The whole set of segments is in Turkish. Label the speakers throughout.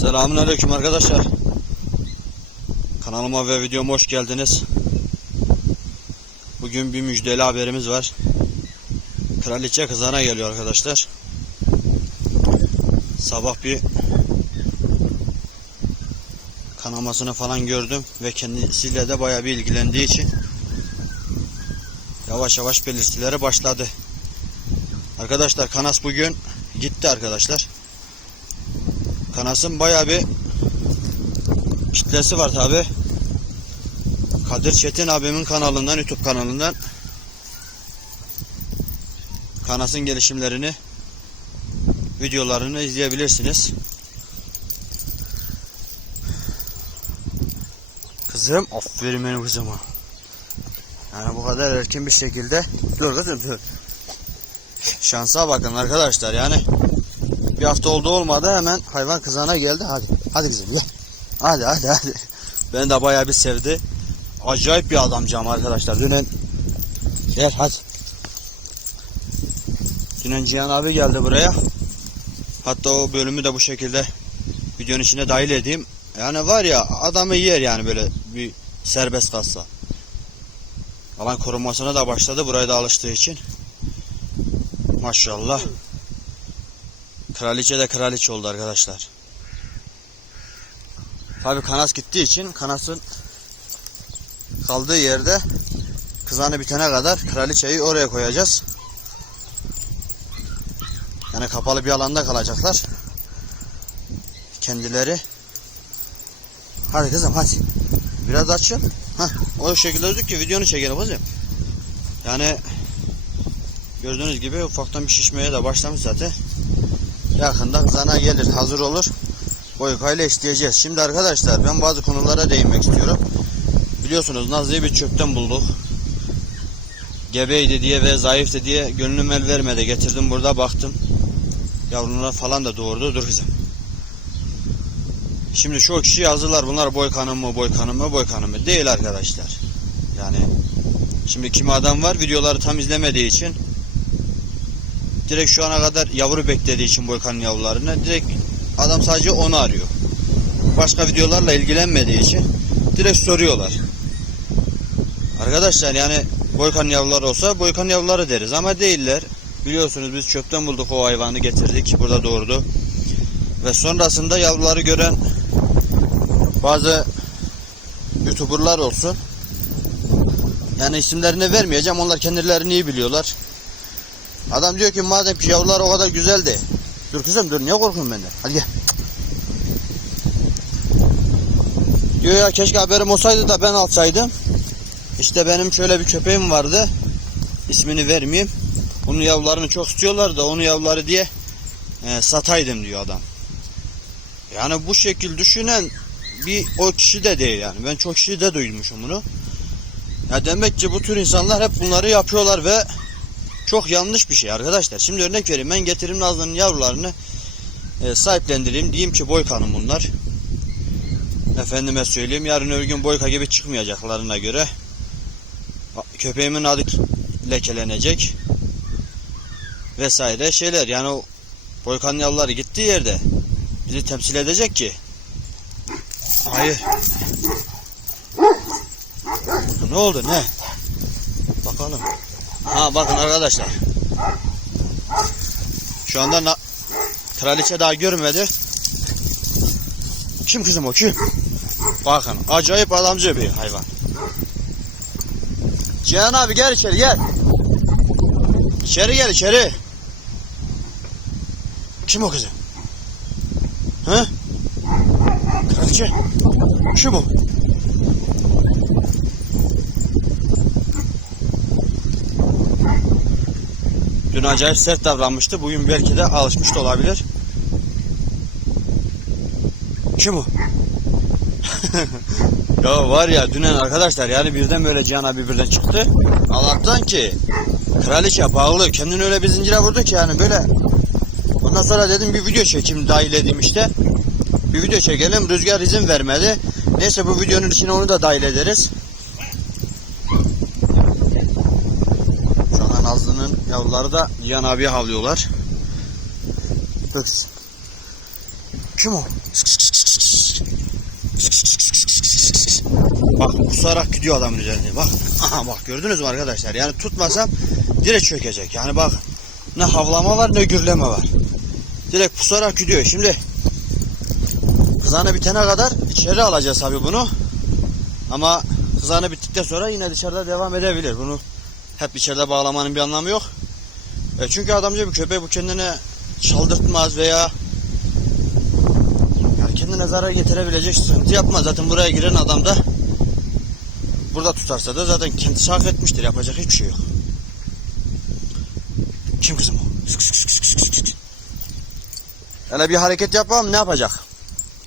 Speaker 1: Selamünaleyküm arkadaşlar. Kanalıma ve videoma hoş geldiniz. Bugün bir müjdeli haberimiz var. Kraliçe kızana geliyor arkadaşlar. Sabah bir kanamasını falan gördüm ve kendisiyle de bayağı bir ilgilendiği için yavaş yavaş belirtileri başladı. Arkadaşlar kanas bugün gitti arkadaşlar. Kanas'ın bayağı bir kitlesi var tabi. Kadir Çetin abimin kanalından, YouTube kanalından Kanas'ın gelişimlerini videolarını izleyebilirsiniz. Kızım, aferin benim kızıma. Yani bu kadar erken bir şekilde dur kızım dur. Şansa bakın arkadaşlar yani bir hafta oldu olmadı hemen hayvan kızana geldi. Hadi. Hadi kızım gel. Hadi hadi hadi. Beni de bayağı bir sevdi. Acayip bir adamcağım arkadaşlar. Dünen gel hadi. Dünen Cihan abi geldi buraya. Hatta o bölümü de bu şekilde videonun içine dahil edeyim. Yani var ya adamı yer yani böyle bir serbest kalsa. Alan korumasına da başladı buraya da alıştığı için. Maşallah. Kraliçe de kraliçe oldu arkadaşlar. Tabi kanas gittiği için kanasın kaldığı yerde kızanı bitene kadar kraliçeyi oraya koyacağız. Yani kapalı bir alanda kalacaklar. Kendileri. Hadi kızım hadi. Biraz açın. Hah, o şekilde dedik ki videonu çekelim kızım. Yani gördüğünüz gibi ufaktan bir şişmeye de başlamış zaten yakında kızana gelir hazır olur boykayla isteyeceğiz. Şimdi arkadaşlar ben bazı konulara değinmek istiyorum. Biliyorsunuz Nazlı'yı bir çöpten bulduk. Gebeydi diye ve zayıftı diye gönlüm el vermedi. Getirdim burada baktım. Yavruna falan da doğurdu. Dur kızım. Şimdi şu kişi yazdılar bunlar boykanım mı boykanım mı boykanım mı? Değil arkadaşlar. Yani şimdi kimi adam var videoları tam izlemediği için direkt şu ana kadar yavru beklediği için Boykan'ın yavrularını direkt adam sadece onu arıyor. Başka videolarla ilgilenmediği için direkt soruyorlar. Arkadaşlar yani Boykan yavruları olsa Boykan yavruları deriz ama değiller. Biliyorsunuz biz çöpten bulduk o hayvanı getirdik. Burada doğurdu. Ve sonrasında yavruları gören bazı YouTuber'lar olsun. Yani isimlerini vermeyeceğim. Onlar kendilerini iyi biliyorlar. Adam diyor ki madem ki yavrular o kadar güzeldi. Dur kızım dur niye korkuyorsun benden? Hadi gel. Diyor ya keşke haberim olsaydı da ben alsaydım. İşte benim şöyle bir köpeğim vardı. İsmini vermeyeyim. Onun yavrularını çok istiyorlar da onu yavruları diye e, sataydım diyor adam. Yani bu şekil düşünen bir o kişi de değil yani. Ben çok kişi de duymuşum bunu. Ya demek ki bu tür insanlar hep bunları yapıyorlar ve çok yanlış bir şey arkadaşlar. Şimdi örnek vereyim. Ben getireyim Nazlı'nın yavrularını e, sahiplendireyim. Diyeyim ki boykanım bunlar. Efendime söyleyeyim. Yarın öbür gün boyka gibi çıkmayacaklarına göre köpeğimin adı lekelenecek vesaire şeyler. Yani o boykanın yavruları gittiği yerde bizi temsil edecek ki. Hayır. Ne oldu ne? Ha bakın arkadaşlar. Şu anda kraliçe daha görmedi. Kim kızım o kim? Bakın acayip adamcı bir hayvan. Cihan abi gel içeri gel. İçeri gel içeri. Kim o kızım? Hı? Kraliçe. Şu bu. Dün acayip sert davranmıştı. Bugün belki de alışmış da olabilir. Kim o? ya var ya dünen arkadaşlar yani birden böyle Cihan abi birden çıktı. Allah'tan ki kraliçe bağlı. Kendini öyle bir zincire vurdu ki yani böyle. Ondan sonra dedim bir video çekeyim dahil edeyim işte. Bir video çekelim. Rüzgar izin vermedi. Neyse bu videonun içine onu da dahil ederiz. yavruları da Cihan abiye havlıyorlar. Kim o? Bak kusarak gidiyor adamın üzerine. Bak aha bak gördünüz mü arkadaşlar? Yani tutmasam direkt çökecek. Yani bak ne havlama var ne gürleme var. Direkt pusarak gidiyor. Şimdi kızana bitene kadar içeri alacağız abi bunu. Ama kızana bittikten sonra yine dışarıda devam edebilir. Bunu hep içeride bağlamanın bir anlamı yok. E çünkü adamca bir köpek bu kendine çaldırtmaz veya yani kendine zarar getirebilecek sıkıntı yapmaz. Zaten buraya giren adam da burada tutarsa da zaten kendisi hak etmiştir. Yapacak hiçbir şey yok. Kim kızım o? Sık. Hele bir hareket yapalım ne yapacak?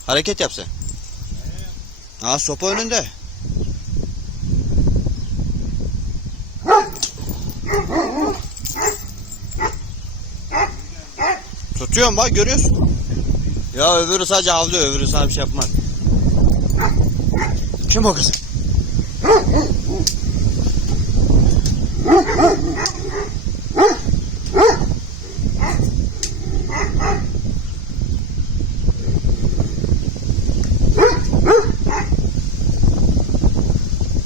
Speaker 1: Hareket yapsa. Ha sopa önünde. Tutuyorum bak görüyorsun. Ya öbürü sadece havlıyor öbürü sana bir şey yapmaz. Kim o kızım?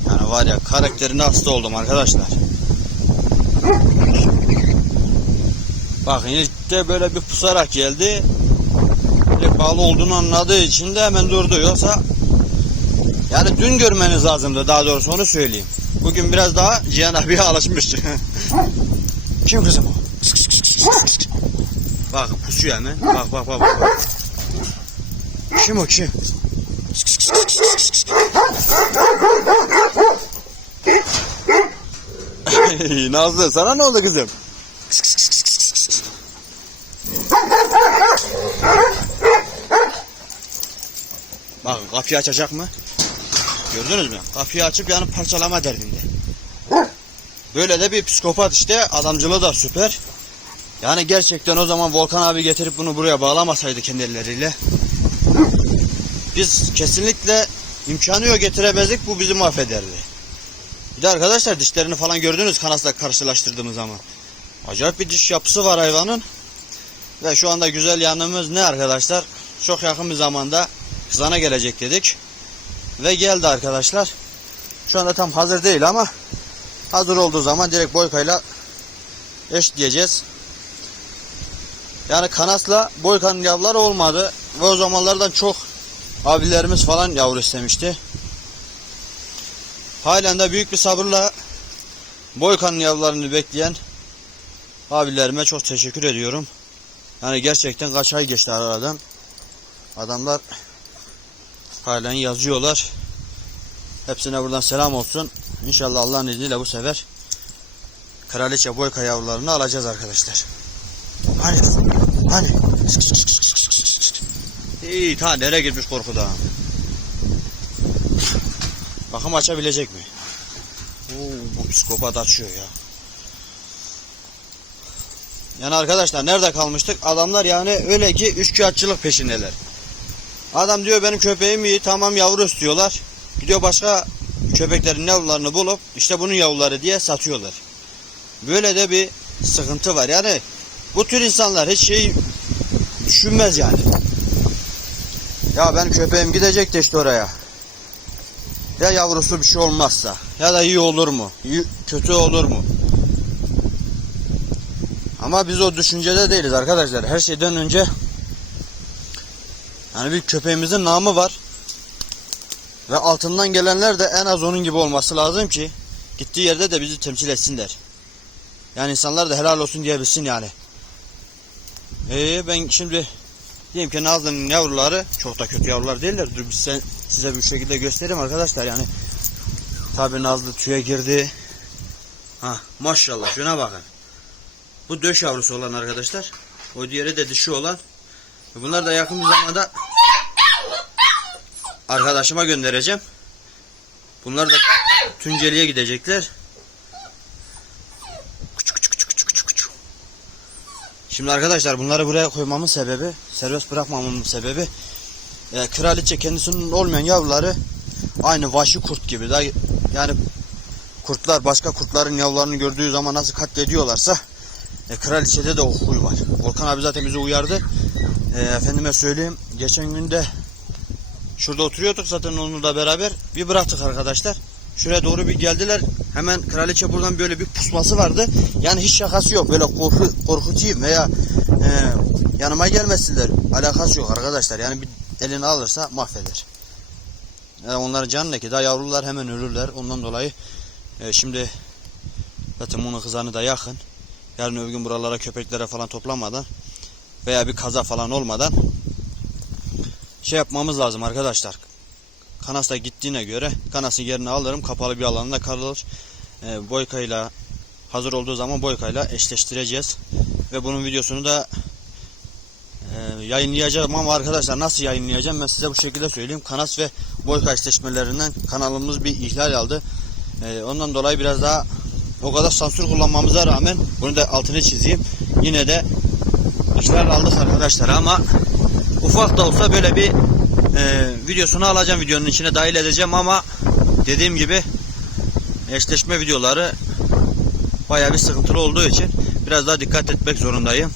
Speaker 1: Yani var ya karakterine hasta oldum arkadaşlar. Bakın işte böyle bir pusarak geldi. Direkt bağlı olduğunu anladığı için de hemen durdu. Yoksa yani dün görmeniz lazımdı daha doğrusu onu söyleyeyim. Bugün biraz daha Cihan abiye alışmış. Kim kızım o? Bak pusuyor hemen. Bak bak bak bak. bak. Kim o kim? Nazlı sana ne oldu kızım? Bak kapıyı açacak mı? Gördünüz mü? Kapıyı açıp yani parçalama derdinde. Böyle de bir psikopat işte. Adamcılığı da süper. Yani gerçekten o zaman Volkan abi getirip bunu buraya bağlamasaydı kendi elleriyle. Biz kesinlikle imkanı yok getiremezdik. Bu bizi mahvederdi. Bir de arkadaşlar dişlerini falan gördünüz kanasla karşılaştırdığımız zaman. Acayip bir diş yapısı var hayvanın. Ve şu anda güzel yanımız ne arkadaşlar? Çok yakın bir zamanda kızana gelecek dedik. Ve geldi arkadaşlar. Şu anda tam hazır değil ama hazır olduğu zaman direkt boykayla eş diyeceğiz. Yani kanasla boykanın yavruları olmadı. Ve o zamanlardan çok abilerimiz falan yavru istemişti. Halen de büyük bir sabırla boykanın yavrularını bekleyen abilerime çok teşekkür ediyorum. Yani gerçekten kaç ay geçti aradan. Adamlar halen yazıyorlar. Hepsine buradan selam olsun. İnşallah Allah'ın izniyle bu sefer kraliçe boyka yavrularını alacağız arkadaşlar. Hani? Hani? İyi ta nereye girmiş korkudan. Bakım açabilecek mi? Oo, bu psikopat açıyor ya. Yani arkadaşlar nerede kalmıştık? Adamlar yani öyle ki üçkağıtçılık peşindeler. Adam diyor benim köpeğim iyi tamam yavru istiyorlar. Gidiyor başka köpeklerin yavrularını bulup işte bunun yavruları diye satıyorlar. Böyle de bir sıkıntı var. Yani bu tür insanlar hiç şey düşünmez yani. Ya benim köpeğim gidecek de işte oraya. Ya yavrusu bir şey olmazsa ya da iyi olur mu? iyi- Kötü olur mu? Ama biz o düşüncede değiliz arkadaşlar. Her şeyden önce yani bir köpeğimizin namı var. Ve altından gelenler de en az onun gibi olması lazım ki gittiği yerde de bizi temsil etsinler. Yani insanlar da helal olsun diyebilsin yani. Ee, ben şimdi diyelim ki Nazlı'nın yavruları çok da kötü yavrular değiller. Dur biz sen, size bir şekilde göstereyim arkadaşlar yani. Tabi Nazlı tüye girdi. Ha maşallah şuna bakın. Bu döş yavrusu olan arkadaşlar. O diğeri de dişi olan. Bunlar da yakın bir zamanda arkadaşıma göndereceğim. Bunlar da Tunceli'ye gidecekler. Şimdi arkadaşlar bunları buraya koymamın sebebi, serbest bırakmamamın sebebi e, kraliçe kendisinin olmayan yavruları aynı vahşi kurt gibi. Da, yani kurtlar başka kurtların yavrularını gördüğü zaman nasıl katlediyorlarsa e, kraliçede de o huy var. Volkan abi zaten bizi uyardı. E, efendime söyleyeyim geçen gün de Şurada oturuyorduk zaten onunla beraber. Bir bıraktık arkadaşlar. Şuraya doğru bir geldiler. Hemen kraliçe buradan böyle bir pusması vardı. Yani hiç şakası yok. Böyle korku, korkutayım veya e, yanıma gelmesinler. Alakası yok arkadaşlar. Yani bir elini alırsa mahveder. Yani onların canı ki? Daha yavrular hemen ölürler. Ondan dolayı e, şimdi zaten bunun kızanı da yakın. Yarın öbür gün buralara köpeklere falan toplamadan veya bir kaza falan olmadan şey yapmamız lazım arkadaşlar. Kanas da gittiğine göre Kanas'ın yerini alırım. Kapalı bir alanda kalır. E, boykayla hazır olduğu zaman boykayla eşleştireceğiz. Ve bunun videosunu da e, yayınlayacağım ama arkadaşlar nasıl yayınlayacağım ben size bu şekilde söyleyeyim. Kanas ve boyka eşleşmelerinden kanalımız bir ihlal aldı. E, ondan dolayı biraz daha o kadar sansür kullanmamıza rağmen bunu da altını çizeyim. Yine de ihlal aldık arkadaşlar ama ufak da olsa böyle bir e, videosunu alacağım videonun içine dahil edeceğim ama dediğim gibi eşleşme videoları bayağı bir sıkıntılı olduğu için biraz daha dikkat etmek zorundayım.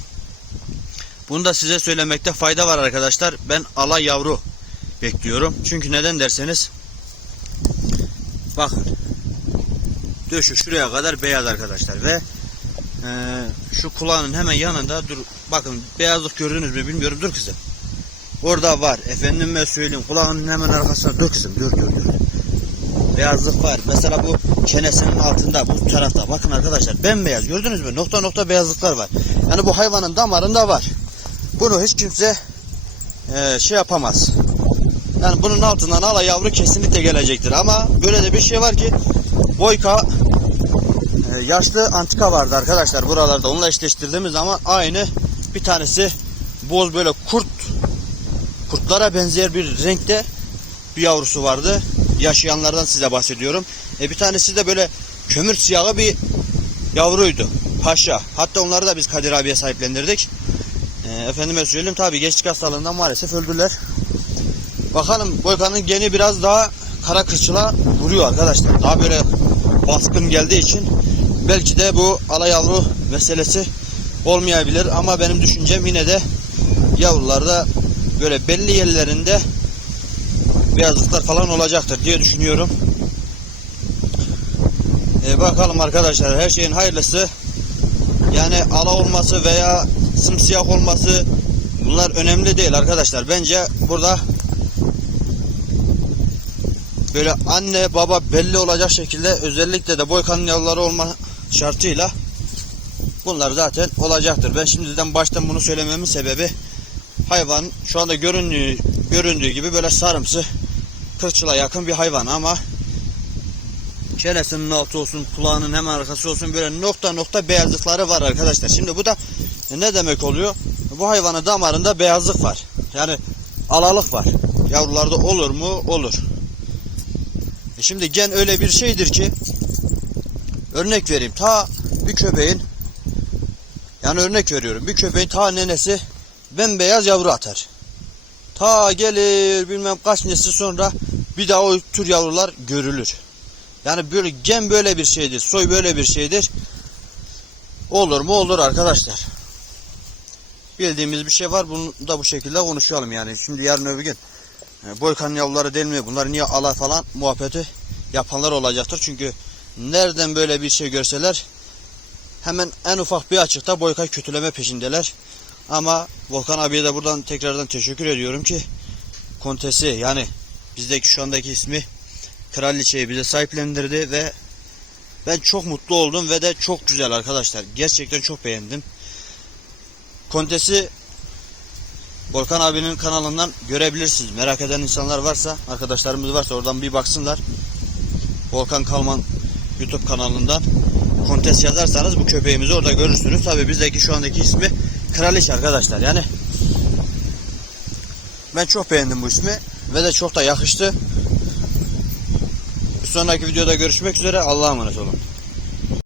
Speaker 1: Bunu da size söylemekte fayda var arkadaşlar. Ben ala yavru bekliyorum. Çünkü neden derseniz bakın döşü şuraya kadar beyaz arkadaşlar ve e, şu kulağının hemen yanında dur bakın beyazlık gördünüz mü bilmiyorum dur kızım. Orada var. Efendime söyleyeyim. Kulağının hemen arkasına. Dur kızım. Dur dur dur. Beyazlık var. Mesela bu çenesinin altında bu tarafta. Bakın arkadaşlar bembeyaz. Gördünüz mü? Nokta nokta beyazlıklar var. Yani bu hayvanın damarında var. Bunu hiç kimse e, şey yapamaz. Yani bunun altından ala yavru kesinlikle gelecektir. Ama böyle de bir şey var ki boyka yaşlı antika vardı arkadaşlar buralarda. Onunla eşleştirdiğimiz zaman aynı bir tanesi boz böyle kurt kurtlara benzer bir renkte bir yavrusu vardı. Yaşayanlardan size bahsediyorum. E bir tanesi de böyle kömür siyahı bir yavruydu. Paşa. Hatta onları da biz Kadir abiye sahiplendirdik. E, efendime söyleyeyim tabi geçlik hastalığından maalesef öldüler. Bakalım Boykan'ın geni biraz daha kara kırçıla vuruyor arkadaşlar. Daha böyle baskın geldiği için belki de bu ala yavru meselesi olmayabilir ama benim düşüncem yine de yavrularda böyle belli yerlerinde beyazlıklar falan olacaktır diye düşünüyorum. Ee, bakalım arkadaşlar her şeyin hayırlısı yani ala olması veya simsiyah olması bunlar önemli değil arkadaşlar. Bence burada böyle anne baba belli olacak şekilde özellikle de boykanın yavruları olma şartıyla bunlar zaten olacaktır. Ben şimdiden baştan bunu söylememin sebebi hayvan şu anda göründüğü, göründüğü gibi böyle sarımsı kırçıla yakın bir hayvan ama çenesinin altı olsun kulağının hemen arkası olsun böyle nokta nokta beyazlıkları var arkadaşlar. Şimdi bu da ne demek oluyor? Bu hayvanın damarında beyazlık var. Yani alalık var. Yavrularda olur mu? Olur. E şimdi gen öyle bir şeydir ki örnek vereyim. Ta bir köpeğin yani örnek veriyorum. Bir köpeğin ta nenesi bembeyaz yavru atar. Ta gelir bilmem kaç nesil sonra bir daha o tür yavrular görülür. Yani böyle gen böyle bir şeydir. Soy böyle bir şeydir. Olur mu? Olur arkadaşlar. Bildiğimiz bir şey var. Bunu da bu şekilde konuşalım yani. Şimdi yarın öbür gün e, Boykan'ın yavruları mi? Bunlar niye ala falan muhabbeti yapanlar olacaktır. Çünkü nereden böyle bir şey görseler hemen en ufak bir açıkta Boyka kötüleme peşindeler. Ama Volkan abiye de buradan tekrardan teşekkür ediyorum ki kontesi yani bizdeki şu andaki ismi kraliçeyi bize sahiplendirdi ve ben çok mutlu oldum ve de çok güzel arkadaşlar. Gerçekten çok beğendim. Kontesi Volkan abinin kanalından görebilirsiniz. Merak eden insanlar varsa, arkadaşlarımız varsa oradan bir baksınlar. Volkan Kalman YouTube kanalından Kontes yazarsanız bu köpeğimizi orada görürsünüz. Tabi bizdeki şu andaki ismi Kraliçe arkadaşlar. Yani ben çok beğendim bu ismi ve de çok da yakıştı. Bir sonraki videoda görüşmek üzere. Allah'a emanet olun.